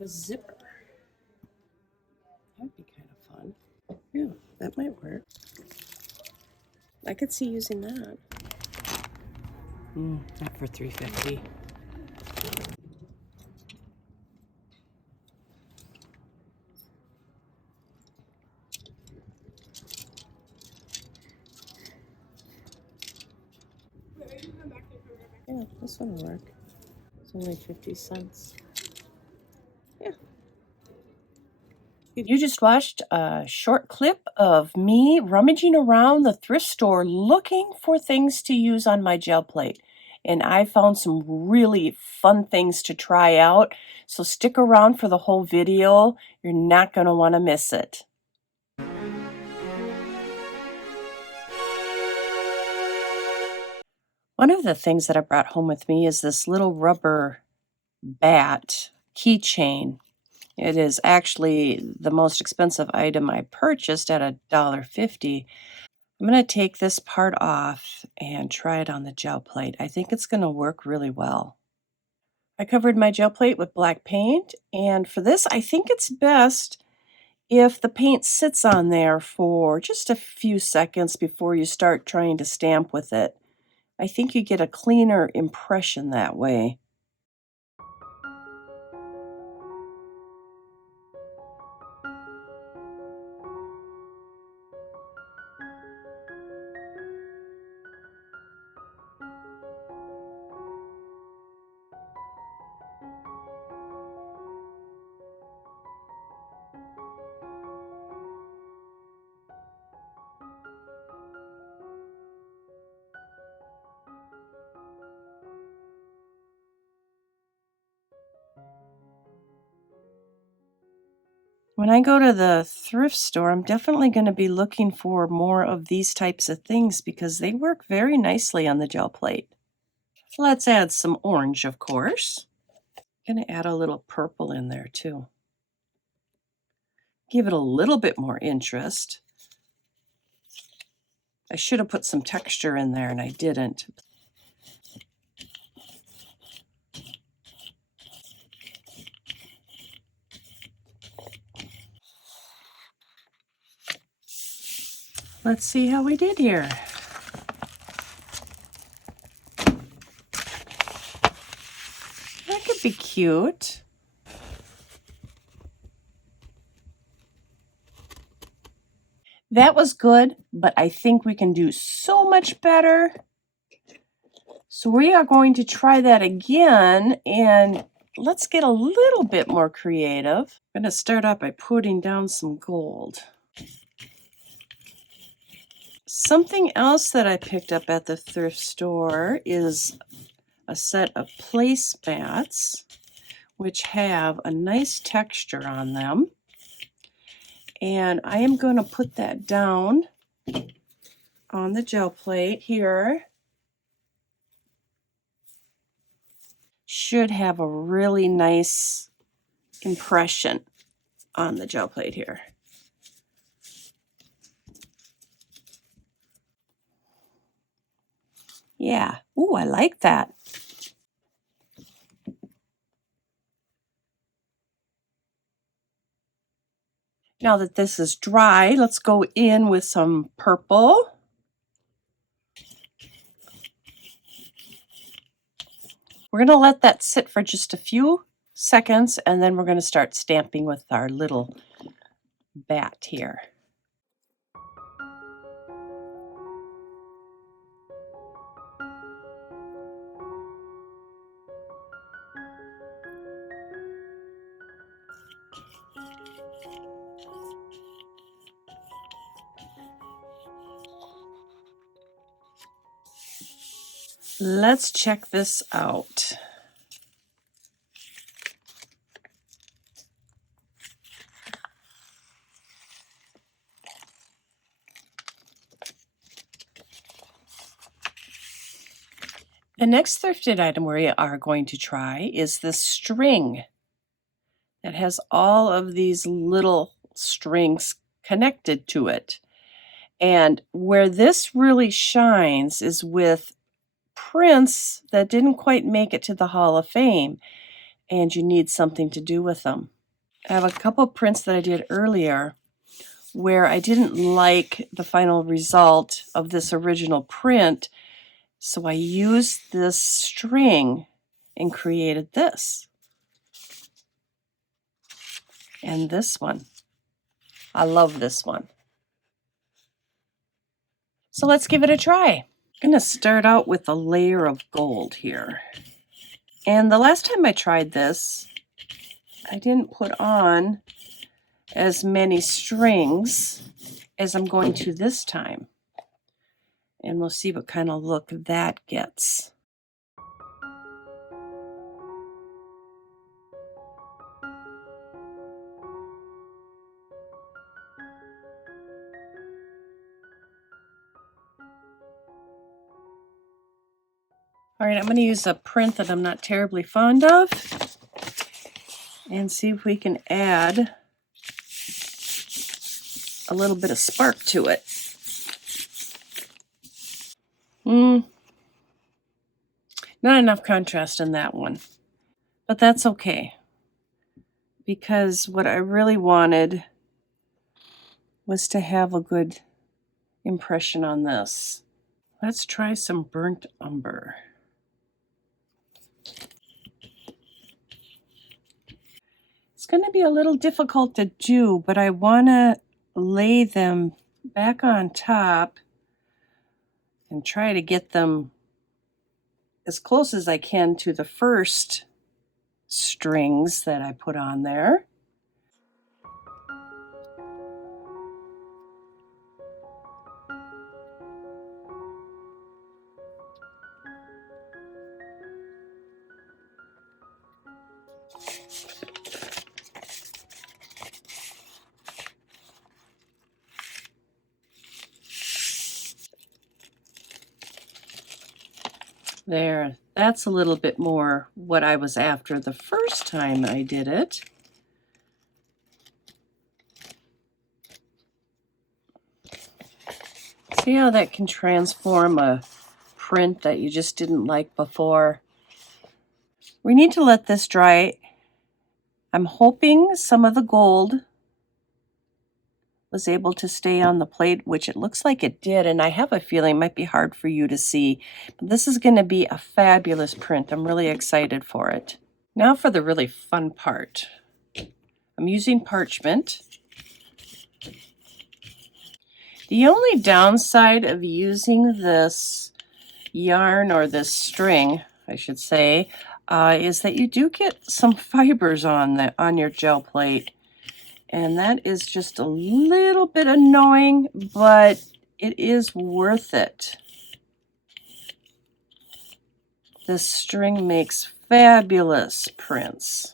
A zipper. That'd be kind of fun. Yeah, that might work. I could see using that. Not for $3.50. Yeah, this one will work. It's only 50 cents. Yeah. You just watched a short clip of me rummaging around the thrift store looking for things to use on my gel plate. And I found some really fun things to try out. So stick around for the whole video. You're not going to want to miss it. One of the things that I brought home with me is this little rubber bat keychain. It is actually the most expensive item I purchased at $1.50. I'm going to take this part off and try it on the gel plate. I think it's going to work really well. I covered my gel plate with black paint, and for this I think it's best if the paint sits on there for just a few seconds before you start trying to stamp with it. I think you get a cleaner impression that way. When I go to the thrift store, I'm definitely going to be looking for more of these types of things because they work very nicely on the gel plate. Let's add some orange, of course. I'm going to add a little purple in there too. Give it a little bit more interest. I should have put some texture in there and I didn't. Let's see how we did here. That could be cute. That was good, but I think we can do so much better. So we are going to try that again, and let's get a little bit more creative. I'm going to start out by putting down some gold. Something else that I picked up at the thrift store is a set of placemats, which have a nice texture on them. And I am going to put that down on the gel plate here. Should have a really nice impression on the gel plate here. Yeah, ooh, I like that. Now that this is dry, let's go in with some purple. We're going to let that sit for just a few seconds, and then we're going to start stamping with our little bat here. Let's check this out. The next thrifted item we are going to try is this string that has all of these little strings connected to it. And where this really shines is with prints that didn't quite make it to the Hall of Fame. and you need something to do with them. I have a couple prints that I did earlier where I didn't like the final result of this original print, so I used this string and created this. And this one. I love this one. So let's give it a try. I'm going to start out with a layer of gold here. And the last time I tried this, I didn't put on as many strings as I'm going to this time. And we'll see what kind of look that gets. All right, I'm going to use a print that I'm not terribly fond of and see if we can add a little bit of spark to it. Not enough contrast in that one, but that's okay, because what I really wanted was to have a good impression on this. Let's try some burnt umber. It's going to be a little difficult to do, but I want to lay them back on top and try to get them as close as I can to the first strings that I put on there. There, that's a little bit more what I was after the first time I did it. See how that can transform a print that you just didn't like before? We need to let this dry. I'm hoping some of the gold was able to stay on the plate, which it looks like it did, and I have a feeling it might be hard for you to see. But this is going to be a fabulous print. I'm really excited for it. Now for the really fun part. I'm using parchment. The only downside of using this yarn, or this string, I should say, is that you do get some fibers on your gel plate. And that is just a little bit annoying, but it is worth it. This string makes fabulous prints.